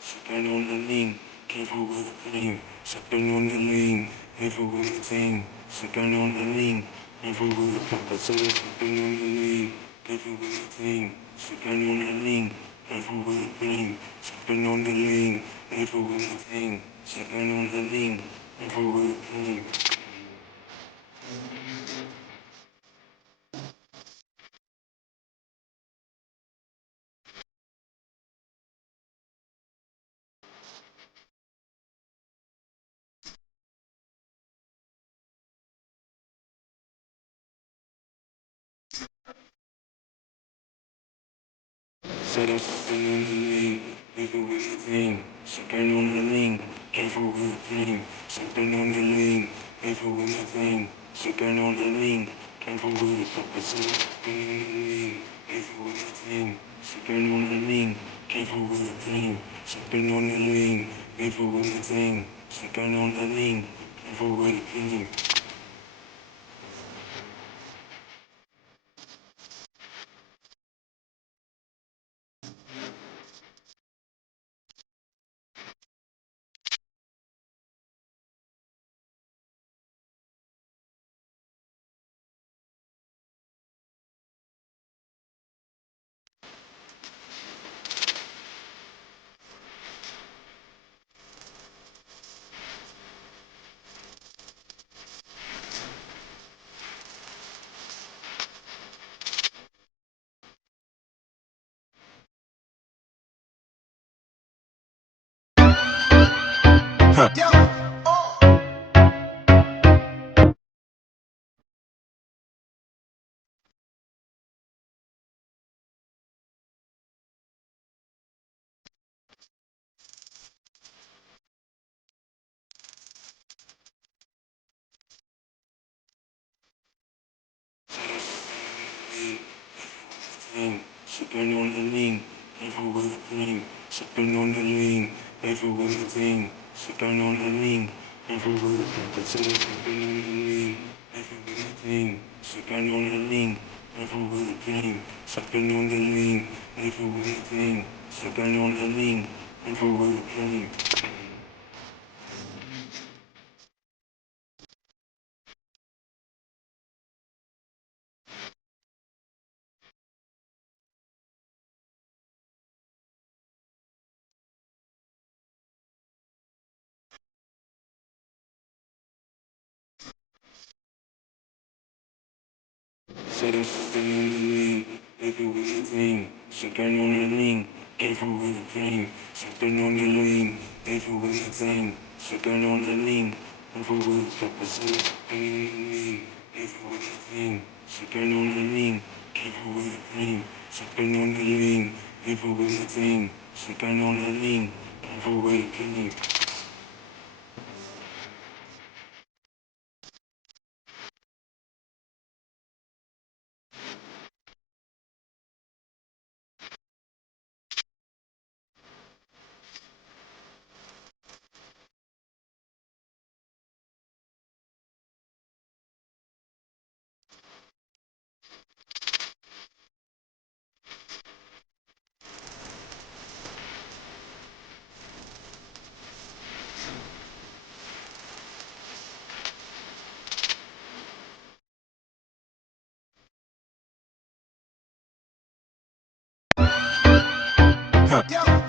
Sipping on the lean, careful with the flame. Sipping on the lean, careful with the thing. Sipping on the lean, careful with the pepper. Sipping on the lean, careful with the thing. Sipping on the lean, careful with the flame. Sipping on the lean, careful with the thing. Sipping on the lean, careful with the flame. Set up something on the lean, careful with the thing. Something on the lean, careful with the thing. Something on the lean, careful with the thing. Something on the lean, careful with the purpose. Something on the lean, careful with the thing. Something on the lean, careful with the thing. Something on the lean, careful with the thing. Something on the lean, careful with the thing. Sipping on the lean, careful with the thing. Sipping on the lean, careful with the thing. Sipping on the lean, careful with the purpose. Sipping on the lean, careful with the thing. Sipping on the lean, careful with the thing. Sipping on the lean, careful with the thing. Sipping on the lean, careful with the thing. Set up something on the lean, careful with the thing. Something on the lean, careful with the thing. Something on the lean, careful with the thing. Something on the lean, careful with the purpose. Something on the lean, careful with the thing. Something on the lean, careful with the thing. Something on the lean, careful with the thing. Something on the lean, careful with the thing. Huh.